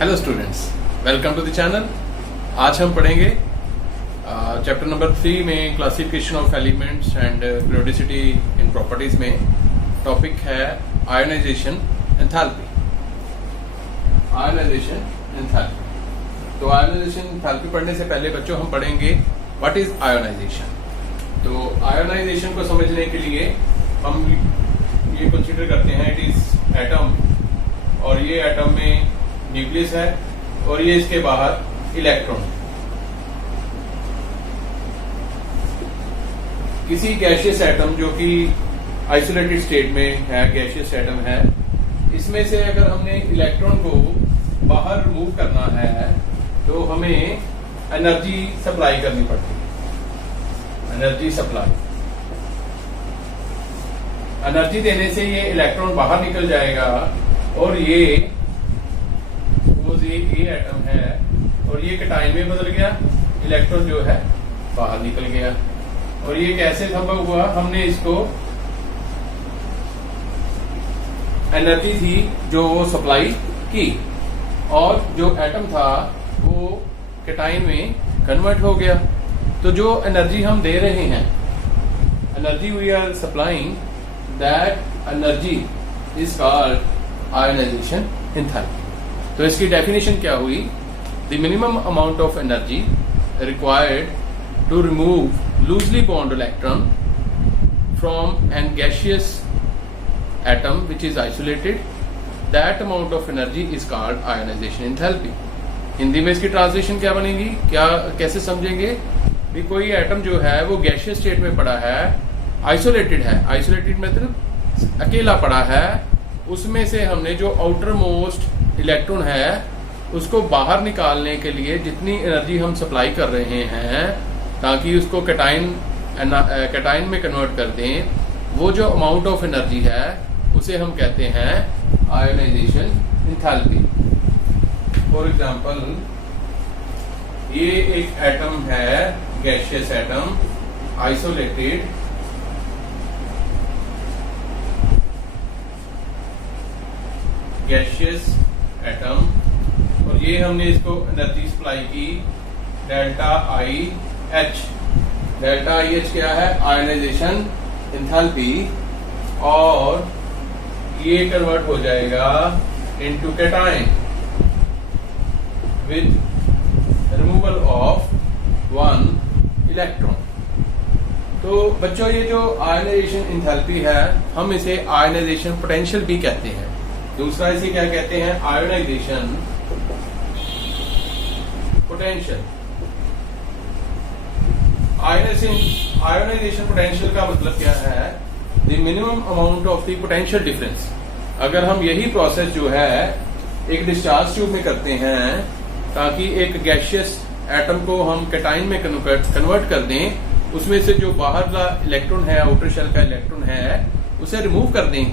Hello students, welcome to the channel. आज हम पढ़ेंगे चैप्टर नंबर 3 में classification of elements and periodicity in properties में टॉपिक है आयोनाइजेशन एंथैल्पी। Ionization enthalpy. तो आयोनाइजेशन एंथैल्पी पढ़ने से पहले बच्चों हम पढ़ेंगे व्हाट इज आयोनाइजेशन। तो आयोनाइजेशन को समझने के लिए हम ये कंसीडर करते हैं इट इज एटम, और ये एटम में न्यूक्लियस है और ये इसके बाहर इलेक्ट्रॉन। किसी गैशियस एटम जो कि आइसोलेटेड स्टेट में है, गैशियस एटम है, इसमें से अगर हमने इलेक्ट्रॉन को बाहर रिमूव करना है तो हमें एनर्जी सप्लाई करनी पड़ती है। एनर्जी सप्लाई, एनर्जी देने से ये इलेक्ट्रॉन बाहर निकल जाएगा और ये ए एटम है और ये कैटायन में बदल गया, इलेक्ट्रॉन जो है बाहर निकल गया। और ये कैसे संभव हुआ? हमने इसको एनर्जी थी जो वो सप्लाई की और जो एटम था वो कैटायन में कन्वर्ट हो गया। तो जो एनर्जी हम दे रहे हैं, energy we are supplying, that energy is called ionization enthalpy. तो इसकी डेफिनेशन क्या हुई? The minimum amount of energy required to remove loosely bond electron from an gaseous atom which is isolated, that amount of energy is called ionization enthalpy. Hindi में इसकी translation क्या बनेगी, क्या कैसे समझेंगे? भी कोई एटम जो है वो गैशियस स्टेट में पड़ा है, आइसोलेटेड है, आइसोलेटेड मतलब अकेला पड़ा है, उसमें से हमने जो आउटर मोस्ट इलेक्ट्रॉन है उसको बाहर निकालने के लिए जितनी एनर्जी हम सप्लाई कर रहे हैं ताकि उसको कैटायन में कन्वर्ट कर दें, वो जो अमाउंट ऑफ एनर्जी है उसे हम कहते हैं आयोनाइजेशन एंथैल्पी। फॉर एग्जांपल, ये एक एटम है, gaseous atom, isolated, gaseous atom, और ये हमने इसको एनर्जी सप्लाई की delta I H. Delta I H क्या है? Ionization enthalpy. और ये कन्वर्ट हो जाएगा into cation with removal of one electron. तो बच्चों, ये जो आयोनाइजेशन एंथैल्पी है हम इसे आयोनाइजेशन पोटेंशियल भी कहते हैं। दूसरा इसे क्या कहते हैं? Ionization potential. आयोनाइजेशन पोटेंशियल का मतलब क्या है? The minimum amount of the potential difference. अगर हम यही प्रोसेस जो है एक डिस्चार्ज ट्यूब में करते हैं ताकि एक गैशियस एटम को हम कैटायन में कन्वर्ट कर दें, उसमें से जो बाहर का इलेक्ट्रॉन है, आउटर शेल का इलेक्ट्रॉन है, उसे रिमूव कर दें,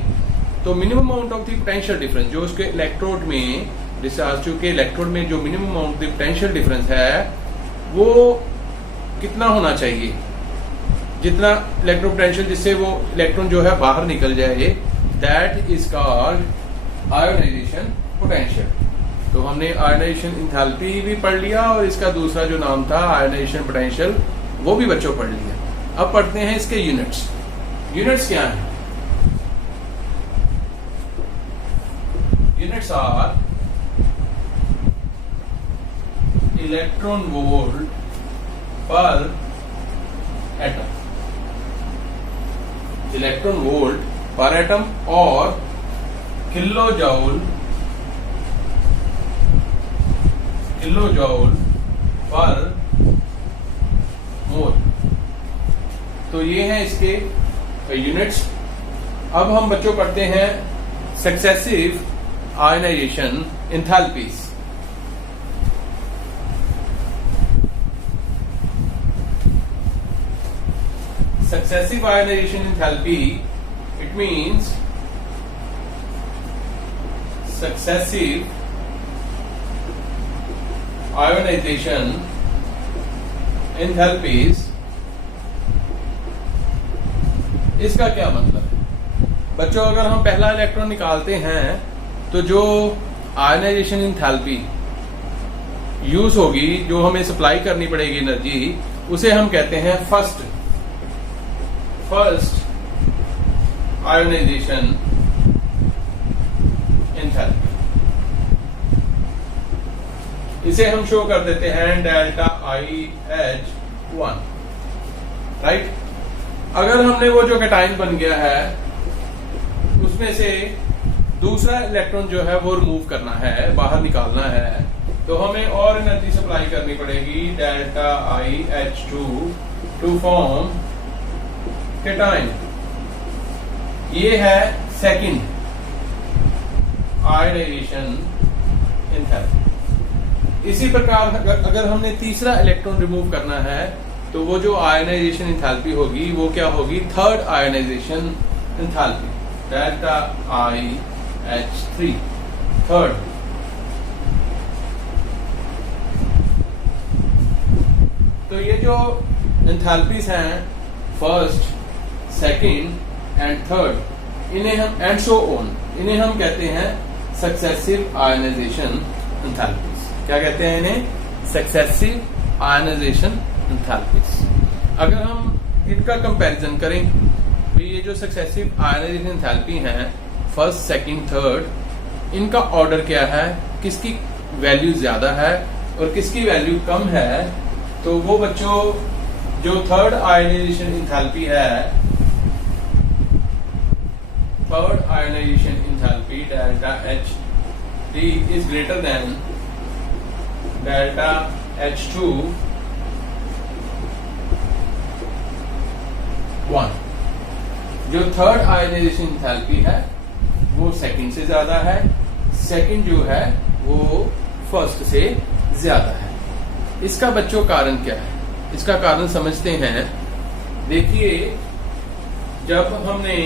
तो minimum amount of the potential difference जो उसके इलेक्ट्रोड में, डिस्चार्ज ट्यूब के इलेक्ट्रोड में जो minimum amount of the potential difference है वो कितना होना चाहिए? जितना इलेक्ट्रो पोटेंशियल जिससे वो इलेक्ट्रॉन जो है बाहर निकल जाए, that is called ionization potential. तो हमने आयोनाइजेशन एंथैल्पी भी पढ़ लिया और इसका दूसरा जो नाम था आयोनाइजेशन पोटेंशियल वो भी बच्चों पढ़ लिया। अब पढ़ते हैं इसके यूनिट्स। यूनिट्स क्या है? Units are electron volt per atom, electron volt per atom, और किलोजूल पर मोल। तो ये हैं इसके यूनिट्स। अब हम बच्चों पढ़ते हैं successive ionization enthalpies. Successive ionization enthalpy, it means successive ionization enthalpies। इसका क्या मतलब है? बच्चों, अगर हम पहला इलेक्ट्रॉन निकालते हैं तो जो आयोनाइजेशन एंथैल्पी यूज होगी, जो हमें सप्लाई करनी पड़ेगी एनर्जी, उसे हम कहते हैं फर्स्ट आयोनाइजेशन एंथैल्पी। इसे हम शो कर देते हैं डेल्टा IH1, राइट। अगर हमने वो जो कैटायन बन गया है उसमें से दूसरा इलेक्ट्रॉन जो है वो रिमूव करना है, बाहर निकालना है, तो हमें और एनर्जी सप्लाई करनी पड़ेगी delta IH2 to form cation. ये है सेकंड आयोनाइजेशन एंथैल्पी। इसी प्रकार अगर हमने तीसरा इलेक्ट्रॉन रिमूव करना है तो वो जो आयोनाइजेशन एंथैल्पी होगी वो क्या होगी, third ionization enthalpy, delta IH3 third. तो ये जो एंथैल्पीज हैं फर्स्ट, सेकंड एंड थर्ड, इन्हें हम एंड सो ऑन, इन्हें हम कहते हैं सक्सेसिव आयोनाइजेशन एंथैल्पीज। क्या कहते हैं इन्हें? Successive ionization enthalpies. अगर हम इनका कंपैरिजन करें तो ये जो सक्सेसिव आयोनाइजेशन एंथैल्पी हैं फर्स्ट, सेकंड, थर्ड, इनका ऑर्डर क्या है, किसकी वैल्यू ज्यादा है और किसकी वैल्यू कम है, तो वो बच्चों जो थर्ड आयोनाइजेशन एंथैल्पी है, third ionization enthalpy delta H3 is greater then delta H2 1। जो थर्ड आयोनाइजेशन एंथैल्पी है वो सेकंड से ज्यादा है, सेकंड जो है वो फर्स्ट से ज्यादा है। इसका बच्चों कारण क्या है? इसका कारण समझते हैं। देखिए, जब हमने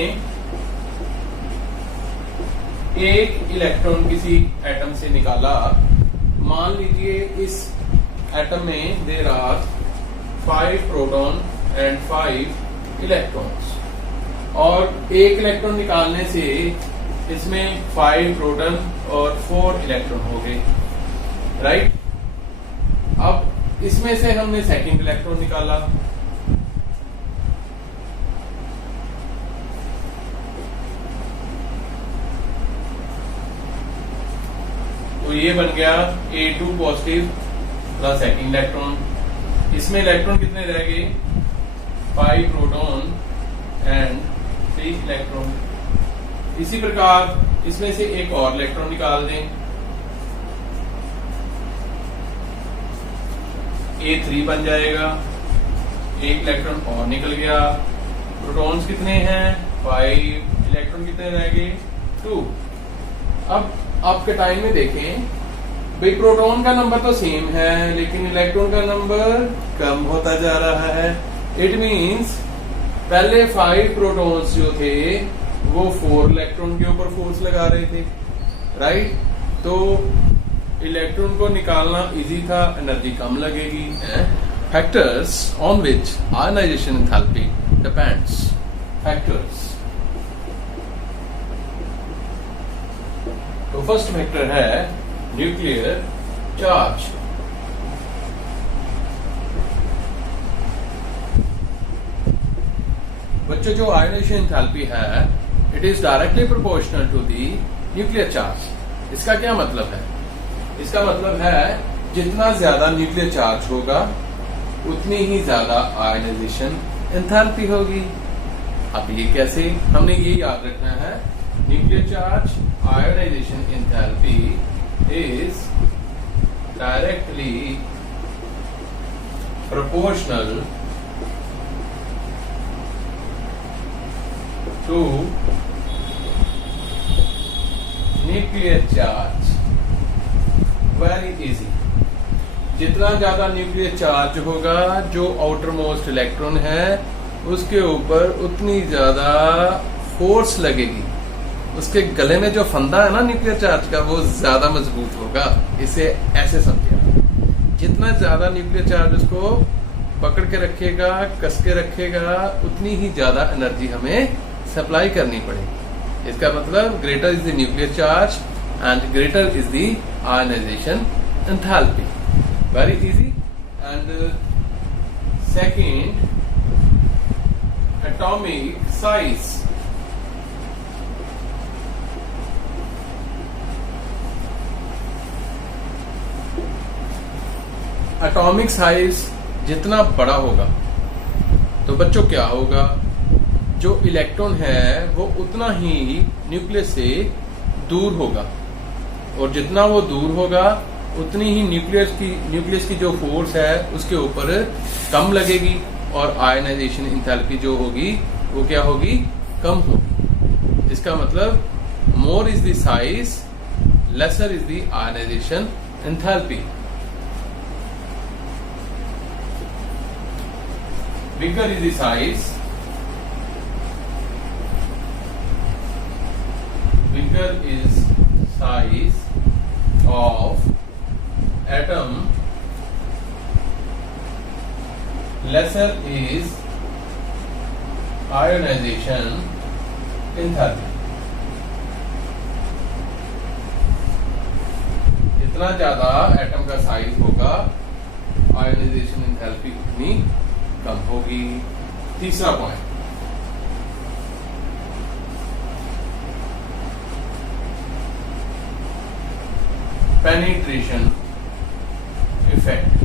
एक इलेक्ट्रॉन किसी एटम से निकाला, मान लीजिए इस एटम में there are 5 proton and 5 electrons, और एक इलेक्ट्रॉन निकालने से इसमें 5 प्रोटॉन और 4 इलेक्ट्रॉन हो गए, राइट। अब इसमें से हमने सेकंड इलेक्ट्रॉन निकाला, तो ये बन गया A2 positive plus second electron. इसमें इलेक्ट्रॉन कितने रह गए? 5 प्रोटॉन एंड 3 इलेक्ट्रॉन। इसी प्रकार इसमें से एक और इलेक्ट्रॉन निकाल दें, A3 बन जाएगा, एक इलेक्ट्रॉन और निकल गया। प्रोटॉन्स कितने हैं? 5, इलेक्ट्रॉन कितने रह गए? 2। अब आप कैटायन में देखें भाई, प्रोटॉन का नंबर तो सेम है लेकिन इलेक्ट्रॉन का नंबर कम होता जा रहा है। इट मींस पहले 5 प्रोटॉन्स जो थे वो 4 इलेक्ट्रॉन के ऊपर फोर्स लगा रहे थे, राइट। तो इलेक्ट्रॉन को निकालना इजी था, एनर्जी कम लगेगी। Factors on which ionization enthalpy depends. Factors, तो फर्स्ट फैक्टर है न्यूक्लियर चार्ज। बच्चों, जो आयोनाइजेशन एंथैल्पी है it is directly proportional to the nuclear charge. इसका क्या मतलब है? इसका मतलब है जितना ज्यादा न्यूक्लियर चार्ज होगा उतनी ही ज्यादा आयोनाइजेशन एंथैल्पी होगी। अब ये कैसे? हमने ये याद रखना है, nuclear charge ionisation enthalpy is directly proportional to nuclear charge। Very easy। जितना ज्यादा न्यूक्लियर चार्ज होगा, जो आउटर मोस्ट इलेक्ट्रॉन है उसके ऊपर उतनी ज्यादा फोर्स लगेगी। उसके गले में जो फंदा है ना न्यूक्लियर चार्ज का, वो ज्यादा मजबूत होगा। इसे ऐसे समझिए, जितना ज्यादा न्यूक्लियर चार्ज उसको पकड़ के रखेगा, कस के रखेगा, उतनी ही ज्यादा एनर्जी हमें सप्लाई करनी पड़ेगी। इसका मतलब greater is the nuclear charge and greater is the ionisation enthalpy. very easy. And second, atomic size. Atomic size जितना बड़ा होगा तो बच्चों क्या होगा, जो इलेक्ट्रॉन है वो उतना ही न्यूक्लियस से दूर होगा, और जितना वो दूर होगा उतनी ही न्यूक्लियस की जो फोर्स है उसके ऊपर कम लगेगी, और आयनाइजेशन एंथैल्पी जो होगी वो क्या होगी, कम होगी। इसका मतलब more is the size, lesser is the ionization enthalpy. Bigger is the size, bigger is size of atom, lesser is ionization enthalpy। जितना ज्यादा एटम का साइज होगा आयोनाइजेशन एंथैल्पी उतनी कम होगी। तीसरा point, penetration effect.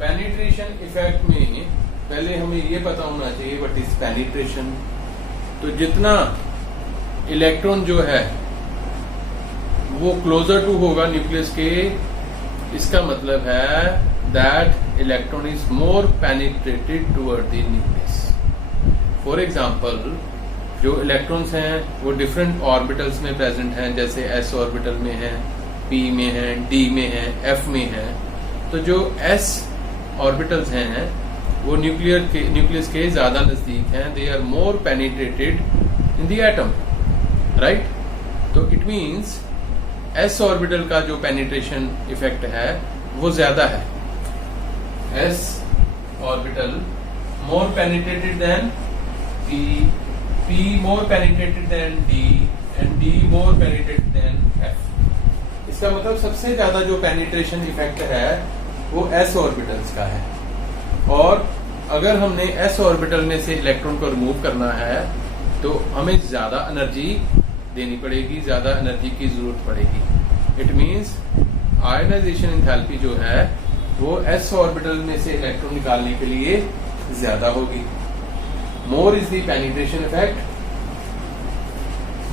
Penetration effect में पहले हमें ये पता होना चाहिए व्हाट इज पेनिट्रेशन। तो जितना इलेक्ट्रॉन जो है वो क्लोजर टू होगा न्यूक्लियस के, इसका मतलब है that electron is more penetrated toward the nucleus. For example, जो इलेक्ट्रॉन्स हैं वो डिफरेंट ऑर्बिटल्स में प्रेजेंट हैं, जैसे s ऑर्बिटल में है, p में है, d में है, f में है। तो जो s ऑर्बिटल्स हैं वो न्यूक्लियस के ज्यादा नजदीक हैं, they are more penetrated in the atom, right. तो इट मींस s ऑर्बिटल का जो पेनिट्रेशन इफेक्ट है वो ज्यादा है। s orbital more penetrated than p, p more penetrated than d, and d more penetrated than f। इसका मतलब सबसे ज्यादा जो पेनिट्रेशन इफेक्ट है वो s ऑर्बिटल्स का है, और अगर हमने s ऑर्बिटल में से इलेक्ट्रॉन को रिमूव करना है तो हमें ज्यादा एनर्जी देनी पड़ेगी, ज्यादा एनर्जी की जरूरत पड़ेगी। इट मींस आयोनाइजेशन एंथैल्पी जो है वो s ऑर्बिटल में से इलेक्ट्रॉन निकालने के लिए ज्यादा होगी। More is the penetration effect,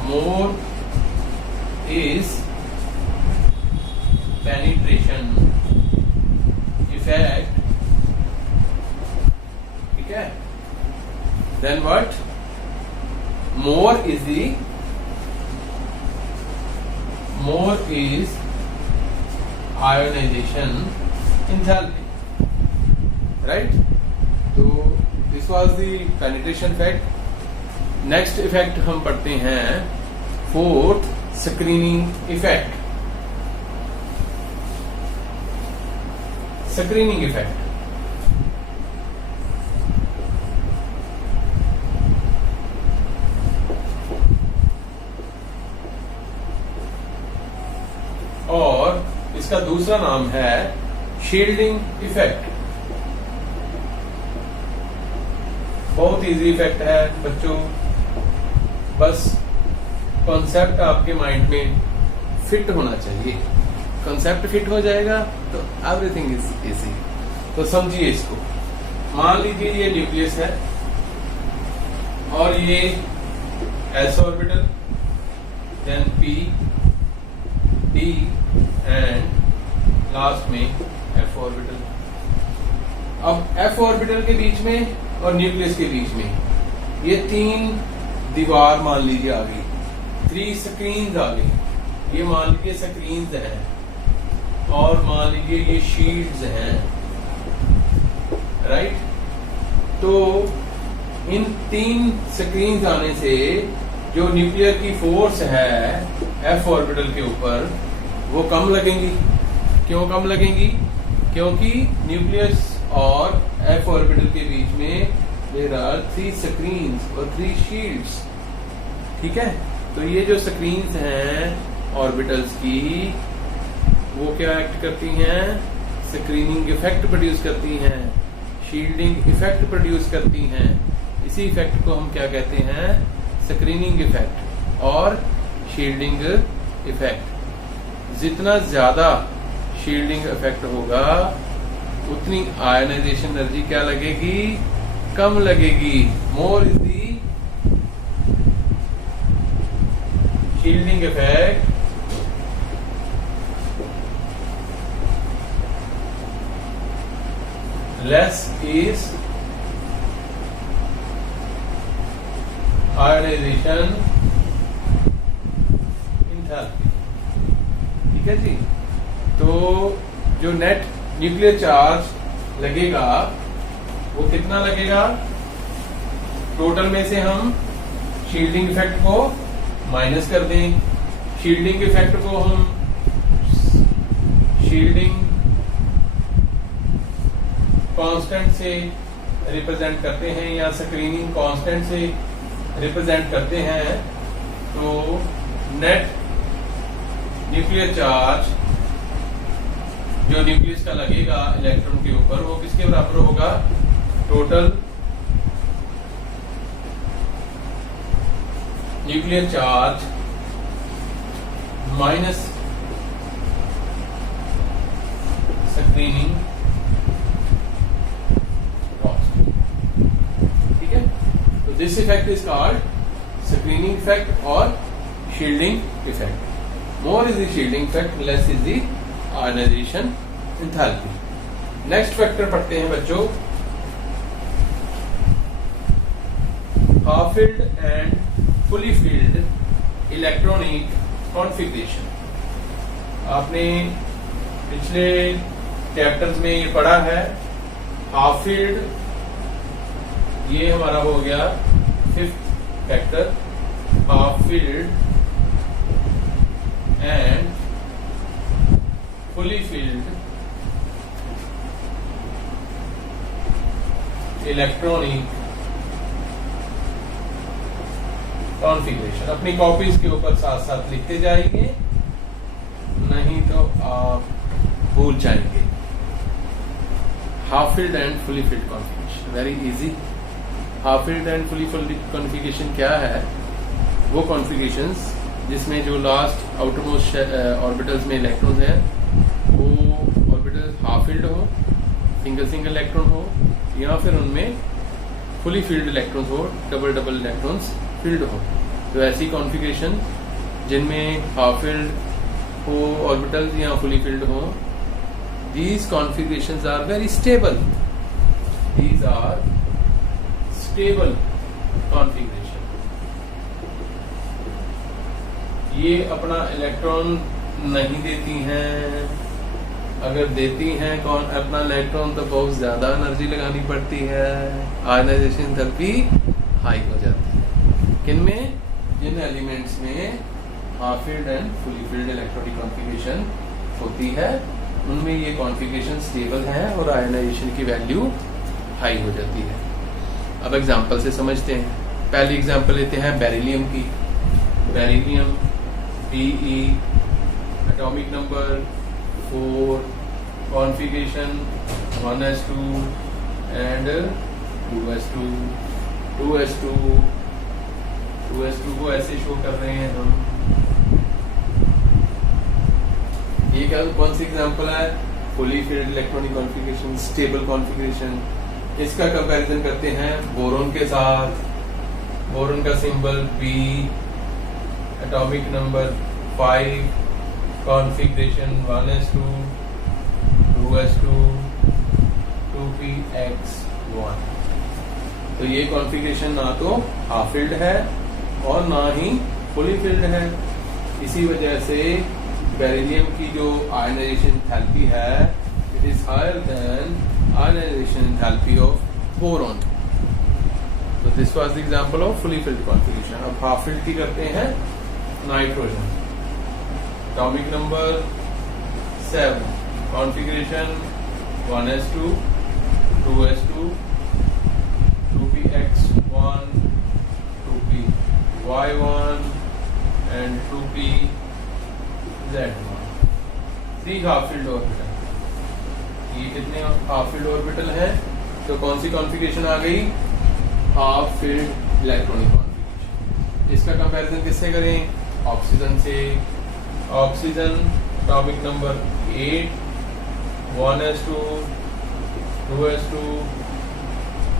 more is penetration effect, ठीक है। Then what, more is ionization enthalpy, right? So this was the penetration effect। next effect हम पढ़ते हैं fourth, screening effect। screening effect और इसका दूसरा नाम है शील्डिंग इफेक्ट। बहुत इजी इफेक्ट है बच्चों, बस कॉन्सेप्ट आपके माइंड में फिट होना चाहिए। कॉन्सेप्ट फिट हो जाएगा तो एवरीथिंग इज इजी। तो समझिए इसको, मान लीजिए ये न्यूक्लियस है और ये s orbital, then p, d and last में f ऑर्बिटल। अब f ऑर्बिटल के बीच में और न्यूक्लियस के बीच में ये तीन दीवार मान लीजिए आ गई, 3 स्क्रीन्स आ गई। ये मान लीजिए स्क्रीन्स हैं और मान लीजिए ये शील्ड्स हैं, राइट। तो इन 3 स्क्रीन्स आने से जो न्यूक्लियर की फोर्स है f ऑर्बिटल के ऊपर वो कम लगेंगी। क्यों कम लगेंगी? क्योंकि न्यूक्लियस और f ऑर्बिटल के बीच में देयर आर 3 स्क्रीन्स और 3 शील्ड्स, ठीक है। तो ये जो स्क्रीन्स हैं ऑर्बिटल्स की, वो क्या एक्ट करती हैं? स्क्रीनिंग इफेक्ट प्रोड्यूस करती हैं, शील्डिंग इफेक्ट प्रोड्यूस करती हैं। इसी इफेक्ट को हम क्या कहते हैं? स्क्रीनिंग इफेक्ट और शील्डिंग इफेक्ट। जितना ज्यादा शील्डिंग इफेक्ट होगा उतनी आयनाइजेशन एनर्जी क्या लगेगी? कम लगेगी। More is the shielding effect, less is ionization enthalpy। ठीक है जी। तो जो नेट न्यूक्लियर चार्ज लगेगा वो कितना लगेगा? टोटल में से हम शील्डिंग इफेक्ट को माइनस कर दें। शील्डिंग इफेक्ट को हम शील्डिंग कांस्टेंट से रिप्रेजेंट करते हैं या स्क्रीनिंग कांस्टेंट से रिप्रेजेंट करते हैं। तो नेट न्यूक्लियर चार्ज जो न्यूक्लियस का लगेगा इलेक्ट्रॉन के ऊपर वो किसके बराबर होगा? Total nuclear charge minus screening. This effect is called screening effect or shielding effect. More is the shielding effect, less is the ionization enthalpy. Next factor पढ़ते हैं बच्चों, half filled and fully filled electronic configuration। आपने पिछले chapters में ये पढ़ा है। Half field ये हमारा हो गया fifth factor, half field and fully field electronic configuration. अपनी कॉपीज के ऊपर साथ साथ लिखते जाएंगे, नहीं तो आप भूल जाएंगे। Half field and fully filled configuration, very easy. Half field and fully filled configuration क्या है? वो कॉन्फ़िगरेशंस जिसमें जो लास्ट आउटरमोस्ट ऑर्बिटल्स में इलेक्ट्रॉन्स हैं वो ऑर्बिटल्स हाफ फील्ड हो, सिंगल सिंगल इलेक्ट्रॉन हो, या फिर उनमें फुली फील्ड इलेक्ट्रॉन्स हो, डबल डबल इलेक्ट्रॉन्स फील्ड हो। तो ऐसी कॉन्फ़िगरेशन जिनमें हाफ फील्ड हो ऑर्बिटल्स या फुली फील्ड हो, these configurations are very stable. These are stable configuration. ये अपना इलेक्ट्रॉन नहीं देती हैं। अगर देती हैं कौन अपना इलेक्ट्रॉन तो बहुत ज्यादा एनर्जी लगानी पड़ती है, आयनाइजेशन एंथैल्पी हाई हो जाती है। किनमें? जिन एलिमेंट्स में half field and fully field electronic configuration होती है उनमें ये कॉन्फ़िगरेशन स्टेबल है और आयनाइजेशन की वैल्यू हाई हो जाती है। अब एग्जांपल से समझते हैं। पहली एग्जांपल लेते हैं बेरिलियम की। Beryllium Be, atomic number 4, configuration 1s2 and 2s2। 2s2 को ऐसे शो कर रहे हैं हम। ये क्या कौन सी एग्जांपल है? Fully field electronic configuration, stable configuration. इसका कंपैरिजन करते हैं बोरोन के साथ। बोरोन का symbol B, atomic number 5, configuration 1s2, 2s2, 2px1। तो ये कॉन्फ़िगरेशन ना तो हाफ फील्ड है और ना ही फुली फील्ड है। इसी वजह से बेरिलियम की जो आयनाइजेशन एंथैल्पी है it is higher than ionisation enthalpy of boron. तो this was the example of fully filled configuration. अब हाफ फील्ड की करते हैं nitrogen. Atomic number 7, configuration 1s2, 2s2, 2px1, 2py1 and 2pz1। 3 half filled orbital. ये कितने half filled orbital हैं? तो कौन सी कॉन्फ़िगरेशन आ गई? Half field electronic configuration. इसका कंपैरिजन किससे करें? ऑक्सीजन से। Oxygen atomic number 8, 1s2, 2s2,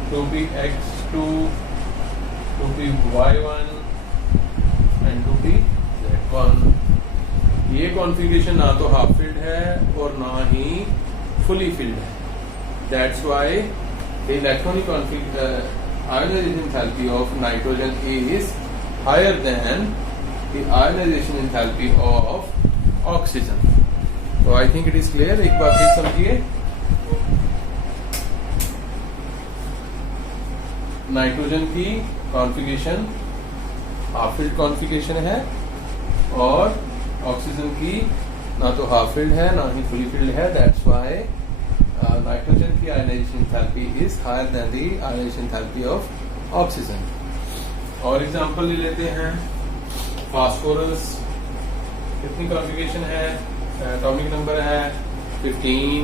2px2, 2py1 and 2pz1। ये कॉन्फ़िगरेशन ना तो हाफ फील्ड है और ना ही फुली फील्ड है। That's why the electronic ionization enthalpy of nitrogen is higher than the ionization enthalpy of oxygen. तो I think it is clear. एक बार फिर समझिए। नाइट्रोजन की कॉन्फ़िगरेशन हाफ फील्ड कॉन्फ़िगरेशन है और ऑक्सीजन की ना तो हाफ फील्ड है ना ही फुली फील्ड है। दैट्स व्हाई नाइट्रोजन की ionization enthalpy is higher than the ionization enthalpy of oxygen. और एग्जांपल ले लेते हैं। फास्फोरस कितनी कॉन्फ़िगरेशन है? एटॉमिक नंबर है 15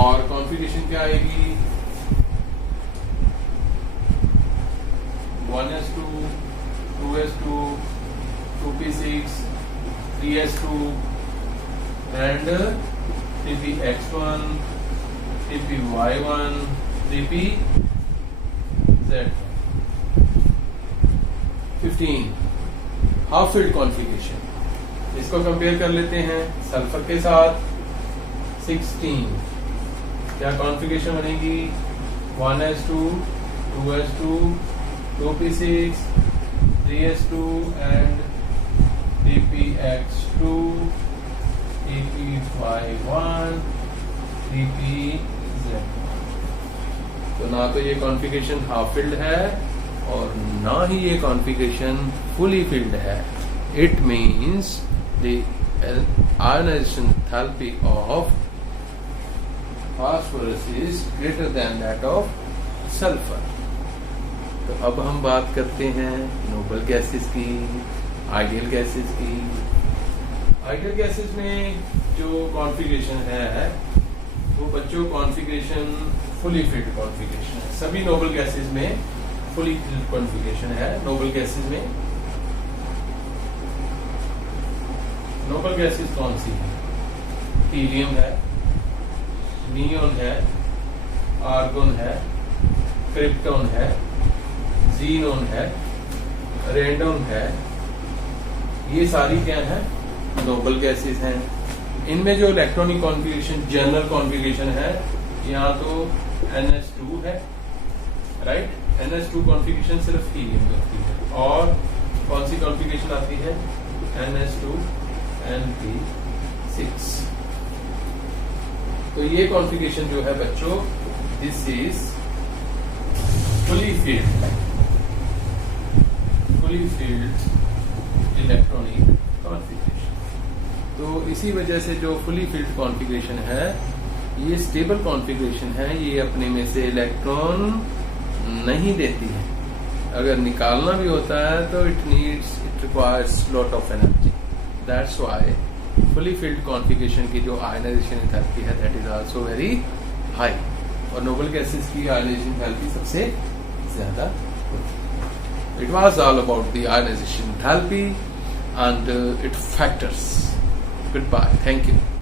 और कॉन्फ़िगरेशन क्या आएगी? 1s2, 2s2, 2p6, 3s2 and 3px1, 3py1, 3pz1। 15 half field configuration. इसको कंपेयर कर लेते हैं सल्फर के साथ। 16 क्या कॉन्फ़िगरेशन बनेगी? 1s2, 2s2, 2p6, 3s2 and 3px2, 3py1, 3pz। तो ना तो ये कॉन्फ़िगरेशन हाफ फील्ड है और ना ही ये कॉन्फ़िगरेशन फुली फील्ड है। It means the ionization enthalpy of phosphorus is greater than that of sulphur. तो अब हम बात करते हैं नोबल गैसेस की, आइडियल गैसेस की। आइडियल गैसेस में जो कॉन्फ़िगरेशन है वो बच्चों कॉन्फ़िगरेशन फुली फील्ड कॉन्फ़िगरेशन है। सभी नोबल गैसेस में फुली फील्ड कॉन्फ़िगरेशन है। नोबल गैसेस में नोबल गैसेस कौन सी है? हीलियम है, नियोन है, आर्गोन है, क्रिप्टॉन है, जीनोन है, रेंडोन है। ये सारी क्या है? नोबल गैसेस हैं। इनमें जो इलेक्ट्रॉनिक कॉन्फ़िगरेशन जनरल कॉन्फ़िगरेशन है यहाँ तो NS2 है, राइट। NS2 कॉन्फ़िगरेशन सिर्फ हीलियम में होती है। और कौन सी कॉन्फ़िगरेशन आती है? NS2 NP6। तो ये कॉन्फ़िगरेशन जो है बच्चों, this is fully field electronic configuration. तो इसी वजह से जो फुली फील्ड कॉन्फ़िगरेशन है ये स्टेबल कॉन्फ़िगरेशन है। ये अपने में से इलेक्ट्रॉन नहीं देती है। अगर निकालना भी होता है तो it requires lot of energy. That's why fully filled configuration की जो आयनाइजेशन एंथैल्पी है that is also very high. और नोबल गैसेस की आयनाइजेशन एंथैल्पी सबसे ज्यादा होती है। It was all about the ionization enthalpy and its factors. Goodbye. Thank you.